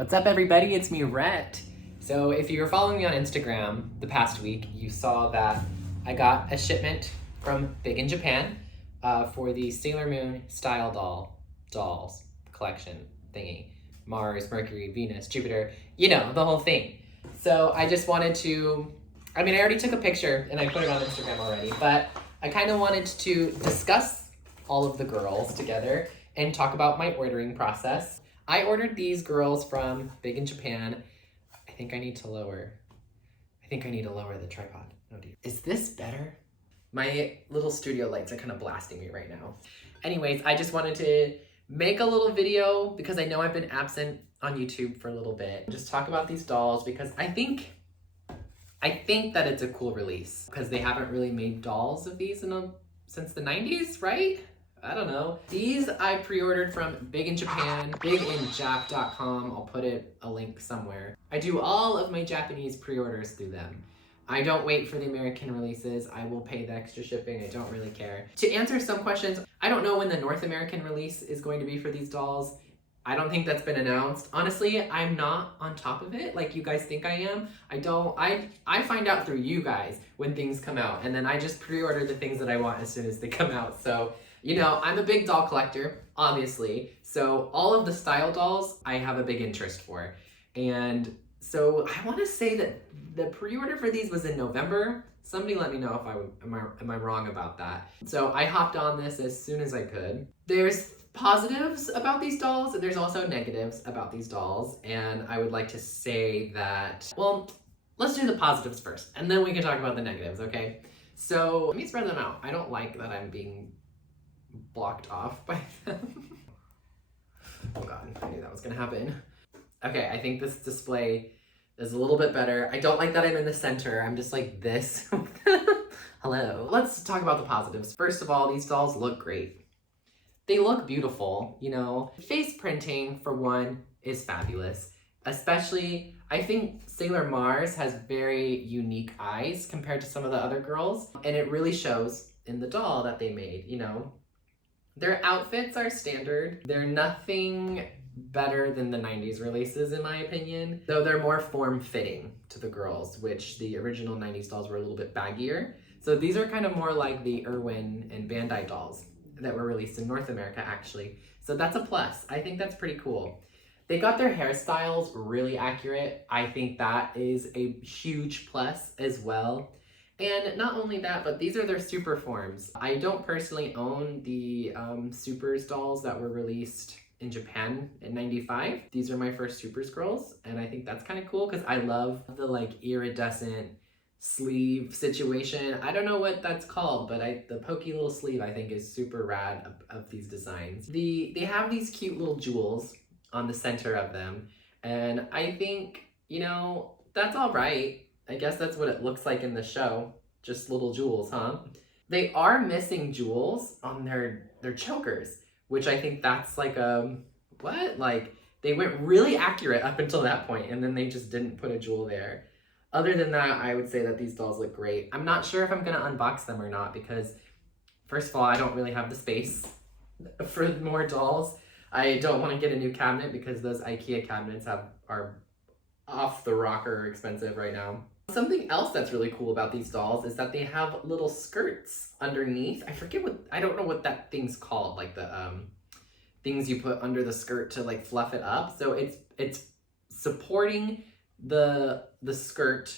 What's up, everybody? It's me, Rhett. So if you were following me on Instagram the past week, you saw that I got a shipment from Big in Japan for the Sailor Moon style dolls collection thingy. Mars, Mercury, Venus, Jupiter, you know, the whole thing. So I just wanted to, I already took a picture and I put it on Instagram already, but I kind of wanted to discuss all of the girls together and talk about my ordering process. I ordered these girls from Big in Japan. I think I need to lower the tripod. Oh dear. Is this better? My little studio lights are kind of blasting me right now. Anyways, I just wanted to make a little video because I know I've been absent on YouTube for a little bit. Just talk about these dolls because I think that it's a cool release because they haven't really made dolls of these since the 90s, right? I don't know. These I pre-ordered from Big in Japan, biginjap.com. I'll put a link somewhere. I do all of my Japanese pre-orders through them. I don't wait for the American releases. I will pay the extra shipping. I don't really care. To answer some questions, I don't know when the North American release is going to be for these dolls. I don't think that's been announced. Honestly, I'm not on top of it like you guys think I am. I find out through you guys when things come out, and then I just pre-order the things that I want as soon as they come out. So, you know, I'm a big doll collector, obviously. So all of the style dolls I have a big interest for. And so I want to say that the pre-order for these was in November. Somebody let me know if am I wrong about that. So I hopped on this as soon as I could. There's positives about these dolls, and there's also negatives about these dolls. And I would like to say that, well, let's do the positives first, and then we can talk about the negatives, okay? So let me spread them out. I don't like that I'm being blocked off by them. Oh God, I knew that was gonna happen. Okay, I think this display is a little bit better. I don't like that I'm in the center. I'm just like this. Hello. Let's talk about the positives. First of all, these dolls look great. They look beautiful, you know. Face printing, for one, is fabulous. Especially, I think Sailor Mars has very unique eyes compared to some of the other girls. And it really shows in the doll that they made, you know. Their outfits are standard. They're nothing better than the 90s releases, in my opinion. Though they're more form-fitting to the girls, which the original 90s dolls were a little bit baggier. So these are kind of more like the Irwin and Bandai dolls that were released in North America, actually. So that's a plus. I think that's pretty cool. They got their hairstyles really accurate. I think that is a huge plus as well. And not only that, but these are their super forms. I don't personally own the Supers dolls that were released in Japan in '95. These are my first Supers girls, and I think that's kind of cool because I love the like iridescent sleeve situation. I don't know what that's called, but the pokey little sleeve I think is super rad of these designs. They have these cute little jewels on the center of them, and I think, you know, that's all right. I guess that's what it looks like in the show. Just little jewels, huh? They are missing jewels on their chokers, which I think that's like what? Like, they went really accurate up until that point, and then they just didn't put a jewel there. Other than that, I would say that these dolls look great. I'm not sure if I'm gonna unbox them or not because, first of all, I don't really have the space for more dolls. I don't want to get a new cabinet because those IKEA cabinets are off the rocker expensive right now. Something else that's really cool about these dolls is that they have little skirts underneath. I don't know what that thing's called, like the things you put under the skirt to like fluff it up. So it's supporting the skirt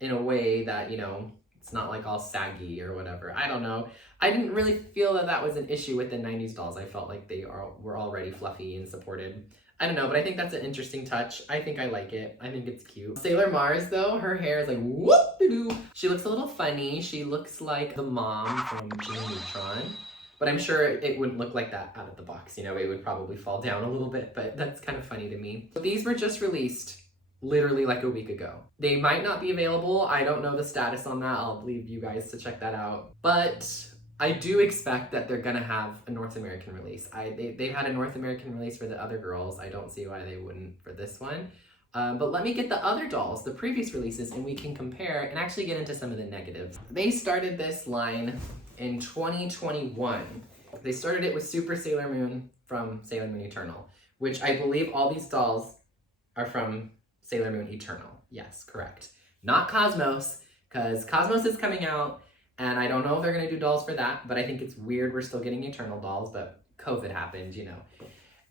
in a way that, you know, it's not like all saggy or whatever. I don't know. I didn't really feel that was an issue with the 90s dolls. I felt like they were already fluffy and supported. I don't know, but I think that's an interesting touch. I think I like it. I think it's cute. Sailor Mars, though, her hair is like whoop-de-doo. She looks a little funny. She looks like the mom from Jimmy Neutron, but I'm sure it wouldn't look like that out of the box. You know, it would probably fall down a little bit, but that's kind of funny to me. These were just released literally like a week ago. They might not be available. I don't know the status on that. I'll leave you guys to check that out. But I do expect that they're gonna have a North American release. They've had a North American release for the other girls. I don't see why they wouldn't for this one. But let me get the other dolls, the previous releases, and we can compare and actually get into some of the negatives. They started this line in 2021. They started it with Super Sailor Moon from Sailor Moon Eternal, which I believe all these dolls are from Sailor Moon Eternal. Yes, correct. Not Cosmos, because Cosmos is coming out, and I don't know if they're going to do dolls for that, but I think it's weird we're still getting Eternal dolls, but COVID happened, you know.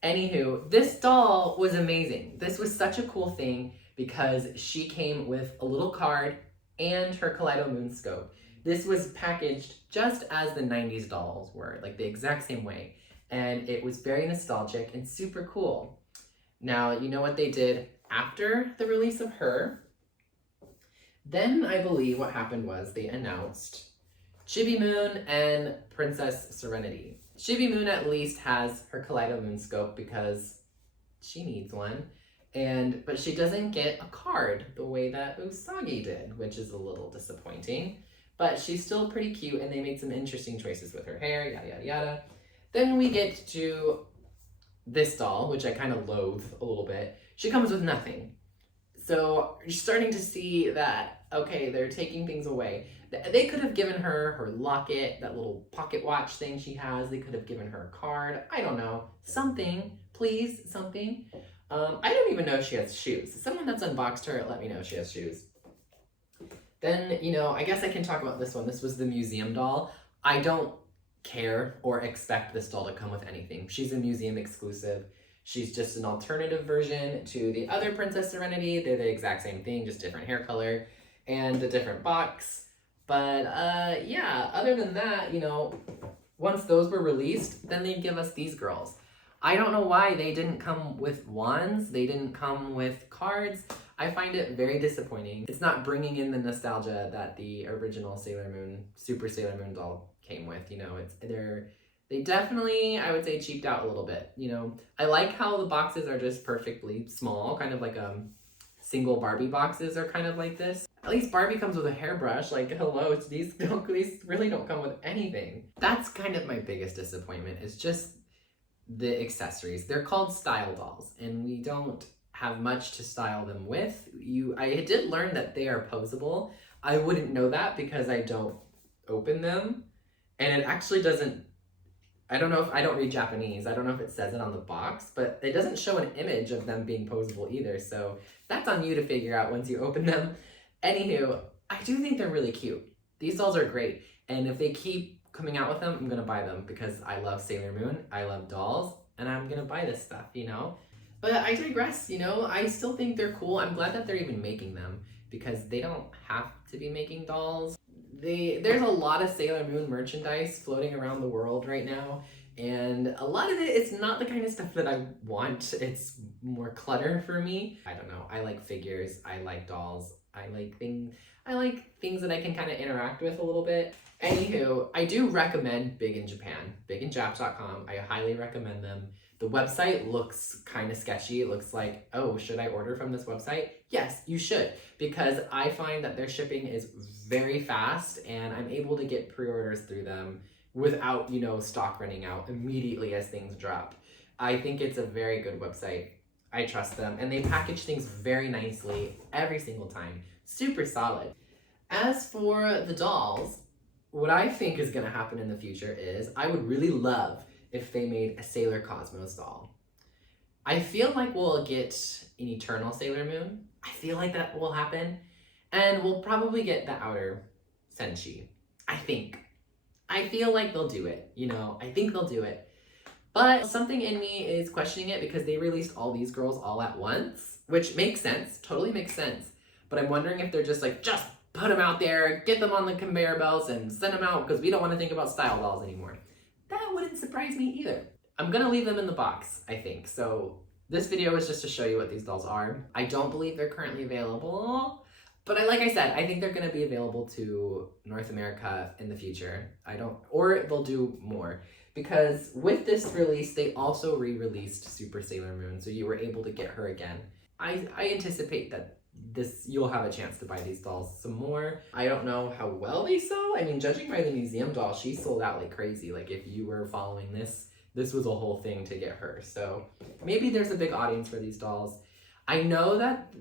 Anywho, this doll was amazing. This was such a cool thing because she came with a little card and her Kaleido Moon scope. This was packaged just as the 90s dolls were, like the exact same way. And it was very nostalgic and super cool. Now, you know what they did after the release of her? Then I believe what happened was they announced Chibi Moon and Princess Serenity. Chibi Moon at least has her Kaleido Moon scope because she needs one. But she doesn't get a card the way that Usagi did, which is a little disappointing. But she's still pretty cute, and they made some interesting choices with her hair, yada yada yada. Then we get to this doll, which I kind of loathe a little bit. She comes with nothing. So you're starting to see that, okay, they're taking things away. They could have given her locket, that little pocket watch thing she has. They could have given her a card. I don't know. Something. Please, something. I don't even know if she has shoes. Someone that's unboxed her, let me know if she has shoes. Then, you know, I guess I can talk about this one. This was the museum doll. I don't care or expect this doll to come with anything. She's a museum exclusive. She's just an alternative version to the other Princess Serenity. They're the exact same thing, just different hair color and a different box. But yeah, other than that, you know, once those were released, then they'd give us these girls. I don't know why they didn't come with wands. They didn't come with cards. I find it very disappointing. It's not bringing in the nostalgia that the original Sailor Moon, Super Sailor Moon doll came with. You know, they definitely, I would say, cheaped out a little bit. You know, I like how the boxes are just perfectly small, kind of like single Barbie boxes are kind of like this. At least Barbie comes with a hairbrush. Like, hello, these really don't come with anything. That's kind of my biggest disappointment, is just the accessories. They're called style dolls, and we don't have much to style them with. I did learn that they are posable. I wouldn't know that because I don't open them, and it actually doesn't, I don't read Japanese. I don't know if it says it on the box, but it doesn't show an image of them being posable either, so that's on you to figure out once you open them. Anywho, I do think they're really cute. These dolls are great, and if they keep coming out with them, I'm gonna buy them because I love Sailor Moon, I love dolls, and I'm gonna buy this stuff, you know? But I digress, you know? I still think they're cool. I'm glad that they're even making them because they don't have to be making dolls. There's a lot of Sailor Moon merchandise floating around the world right now, and a lot of it's not the kind of stuff that I want. It's more clutter for me. I don't know. I like figures. I like dolls. I like things that I can kind of interact with a little bit. Anywho, I do recommend Big in Japan, biginjap.com. I highly recommend them. The website looks kind of sketchy. It looks like, oh, should I order from this website? Yes, you should, because I find that their shipping is very fast and I'm able to get pre-orders through them without, you know, stock running out immediately as things drop. I think it's a very good website. I trust them, and they package things very nicely every single time. Super solid. As for the dolls, what I think is going to happen in the future is I would really love if they made a Sailor Cosmos doll. I feel like we'll get an Eternal Sailor Moon. I feel like that will happen. And we'll probably get the outer Senshi. I think. I feel like they'll do it. You know, I think they'll do it. But something in me is questioning it because they released all these girls all at once, which makes sense, totally makes sense. But I'm wondering if they're just like, just put them out there, get them on the conveyor belts and send them out because we don't want to think about style dolls anymore. That wouldn't surprise me either. I'm gonna leave them in the box, I think. So this video is just to show you what these dolls are. I don't believe they're currently available, but like I said, I think they're gonna be available to North America in the future. Or they'll do more. Because with this release, they also re-released Super Sailor Moon, so you were able to get her again. I anticipate that you'll have a chance to buy these dolls some more. I don't know how well they sell. I mean, judging by the museum doll, she sold out like crazy. Like if you were following this was a whole thing to get her. So maybe there's a big audience for these dolls. I know that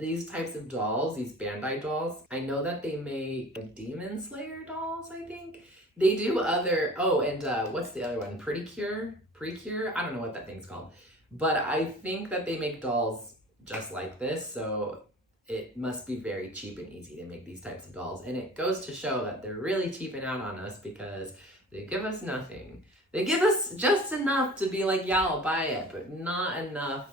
these types of dolls, these Bandai dolls, I know that they make Demon Slayer dolls, I think. They do other, what's the other one? Precure? I don't know what that thing's called. But I think that they make dolls just like this, so it must be very cheap and easy to make these types of dolls. And it goes to show that they're really cheaping out on us because they give us nothing. They give us just enough to be like, yeah, I'll buy it, but not enough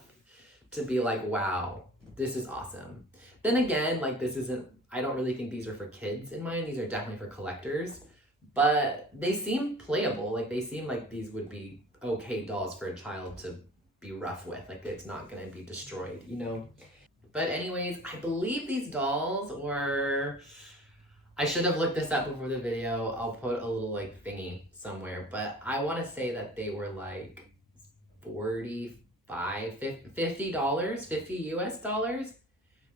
to be like, wow, this is awesome. Then again, like this isn't, I don't really think these are for kids in mind. These are definitely for collectors, but they seem playable. Like they seem like these would be okay dolls for a child to be rough with. Like it's not gonna be destroyed, you know? But anyways, I believe these dolls were, I should have looked this up before the video. I'll put a little like thingy somewhere, but I want to say that they were like $45, $50, 50 US dollars,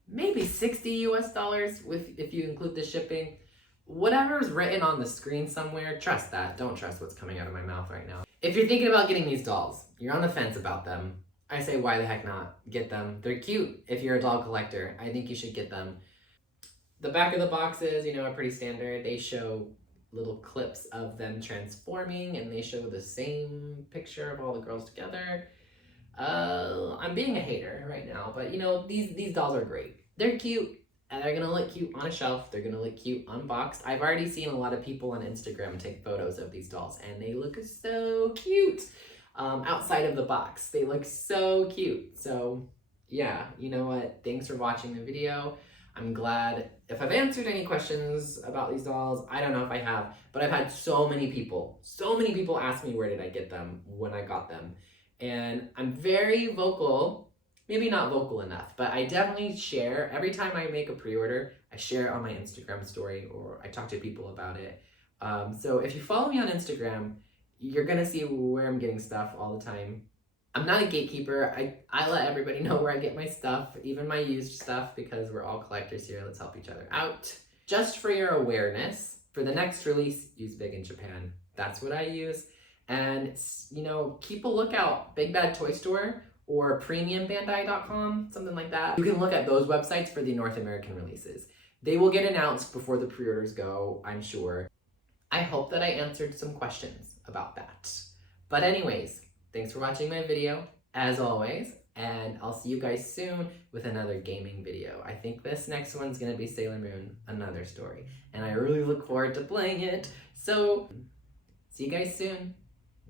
maybe 60 US dollars if you include the shipping. Whatever's written on the screen somewhere, trust that. Don't trust what's coming out of my mouth right now. If you're thinking about getting these dolls, you're on the fence about them, I say why the heck not? Get them. They're cute if you're a doll collector. I think you should get them. The back of the boxes, you know, are pretty standard. They show little clips of them transforming and they show the same picture of all the girls together. I'm being a hater right now, but you know, these dolls are great. They're cute and they're gonna look cute on a shelf. They're gonna look cute unboxed. I've already seen a lot of people on Instagram take photos of these dolls and they look so cute. Outside of the box. They look so cute. So yeah, you know what? Thanks for watching the video. I'm glad if I've answered any questions about these dolls. I don't know if I have, but I've had so many people ask me where did I get them when I got them. And I'm very vocal, maybe not vocal enough, but I definitely share. Every time I make a pre-order, I share it on my Instagram story or I talk to people about it. So if you follow me on Instagram, you're gonna see where I'm getting stuff all the time. I'm not a gatekeeper. I let everybody know where I get my stuff, even my used stuff, because we're all collectors here. Let's help each other out. Just for your awareness, for the next release, use Big in Japan. That's what I use. And, you know, keep a lookout. Big Bad Toy Store or premiumbandai.com, something like that. You can look at those websites for the North American releases. They will get announced before the pre-orders go, I'm sure. I hope that I answered some questions about that. But anyways, thanks for watching my video, as always, and I'll see you guys soon with another gaming video. I think this next one's gonna be Sailor Moon, another story, and I really look forward to playing it. So, see you guys soon.